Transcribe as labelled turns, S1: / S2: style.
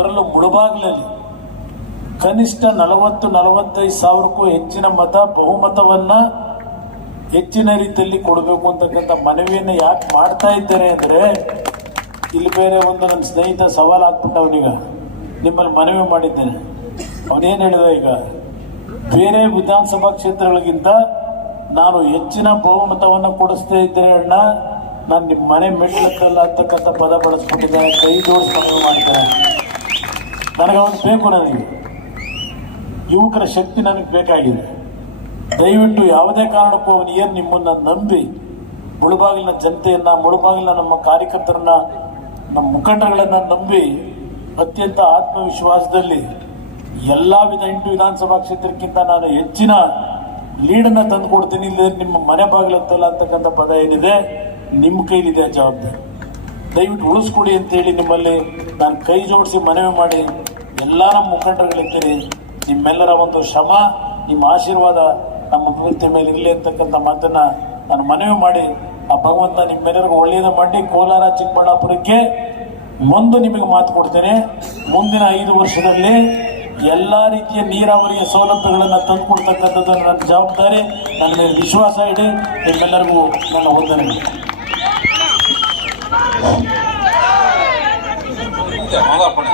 S1: ಅದರಲ್ಲೂ ಮುಳುಬಾಗಿಲಲ್ಲಿ ಕನಿಷ್ಠ ನಲವತ್ತು, ನಲವತ್ತೈದು ಸಾವಿರಕ್ಕೂ ಹೆಚ್ಚಿನ ಮತ, ಬಹುಮತವನ್ನ ಹೆಚ್ಚಿನ ರೀತಿಯಲ್ಲಿ ಕೊಡಬೇಕು ಅಂತಕ್ಕಂಥ ಮನವಿಯನ್ನು ಯಾಕೆ ಮಾಡ್ತಾ ಇದ್ದಾರೆ ಅಂದರೆ, ಇಲ್ಲಿ ಬೇರೆ ಒಂದು ನನ್ನ ಸ್ನೇಹಿತ ಸವಾಲು ಹಾಕ್ಬಿಟ್ಟ ಅವನೀಗ. ನಿಮ್ಮಲ್ಲಿ ಮನವಿ ಮಾಡಿದ್ದೇನೆ. ಅವನೇನು ಹೇಳಿದ ಈಗ? ಬೇರೆ ವಿಧಾನಸಭಾ ಕ್ಷೇತ್ರಗಳಿಗಿಂತ ನಾನು ಹೆಚ್ಚಿನ ಬಹುಮತವನ್ನು ಕೊಡಿಸ್ತಾ ಇದ್ದೇನೆ ಅಣ್ಣ. ನಾನು ನಿಮ್ಮ ಮನೆ ಮೆಟ್ಲಕ್ಕಲ್ಲ ಅಂತಕ್ಕಂಥ ಪದ ಬಳಸ್ಕೊಂಡಿದ್ದೇನೆ ಕೈ ಜೋಡಿಸಿ ಮನವಿ ಮಾಡಿದ್ದೇನೆ ನನಗೆ ಅವನು ಬೇಕು ನನಗೆ. ಯುವಕರ ಶಕ್ತಿ ನನಗೆ ಬೇಕಾಗಿದೆ. ದಯವಿಟ್ಟು ಯಾವುದೇ ಕಾರಣಕ್ಕೂ ಅವನು ಏನು ನಿಮ್ಮನ್ನು ನಂಬಿ ಮುಳುಬಾಗಿಲಿನ ಜನತೆಯನ್ನ, ಮುಳುಬಾಗಿಲಿನ ನಮ್ಮ ಕಾರ್ಯಕರ್ತರನ್ನ, ನಮ್ಮ ಮುಖಂಡಗಳನ್ನ ನಂಬಿ ಅತ್ಯಂತ ಆತ್ಮವಿಶ್ವಾಸದಲ್ಲಿ ಎಲ್ಲ ವಿಧ ಎಂಟು ವಿಧಾನಸಭಾ ಕ್ಷೇತ್ರಕ್ಕಿಂತ ನಾನು ಹೆಚ್ಚಿನ ಲೀಡನ್ನು ತಂದು ಕೊಡ್ತೀನಿ ಇಲ್ಲದೆ ನಿಮ್ಮ ಮನೆ ಬಾಗಿಲಂತಲ್ಲ ಅಂತಕ್ಕಂಥ ಪದ ಏನಿದೆ, ನಿಮ್ಮ ಕೈಲಿದೆ ಜವಾಬ್ದಾರಿ. ದಯವಿಟ್ಟು ಉಳಿಸ್ಕೊಡಿ ಅಂತೇಳಿ ನಿಮ್ಮಲ್ಲಿ ನಾನು ಕೈ ಜೋಡಿಸಿ ಮನವಿ ಮಾಡಿ ಎಲ್ಲ ನಮ್ಮ ಮುಖಂಡರುಗಳಿರ್ತೀರಿ ನಿಮ್ಮೆಲ್ಲರ ಒಂದು ಶ್ರಮ, ನಿಮ್ಮ ಆಶೀರ್ವಾದ ನಮ್ಮ ಅಭಿವೃದ್ಧಿ ಮೇಲೆ ಇರಲಿ ಅಂತಕ್ಕಂಥ ಮಾತನ್ನ ನಾನು ಮನವಿ ಮಾಡಿ, ಆ ಭಗವಂತ ನಿಮ್ಮೆಲ್ಲರಿಗೂ ಒಳ್ಳೆಯದು ಮಾಡಿ ಕೋಲಾರ ಚಿಕ್ಕಬಳ್ಳಾಪುರಕ್ಕೆ ಒಂದು ನಿಮಗೆ ಮಾತು ಕೊಡ್ತೇನೆ. ಮುಂದಿನ ಐದು ವರ್ಷದಲ್ಲಿ ಎಲ್ಲ ರೀತಿಯ ನೀರಾವರಿಯ ಸೌಲಭ್ಯಗಳನ್ನು ತಂದುಕೊಡ್ತಕ್ಕಂಥದ್ದು ನನ್ನ ಜವಾಬ್ದಾರಿ, ನನ್ನ ಮೇಲೆ ವಿಶ್ವಾಸ ಇಡಿ, ನಿಮ್ಮೆಲ್ಲರಿಗೂ ನನ್ನ
S2: ಮಾಲಾರ್ಪಣೆ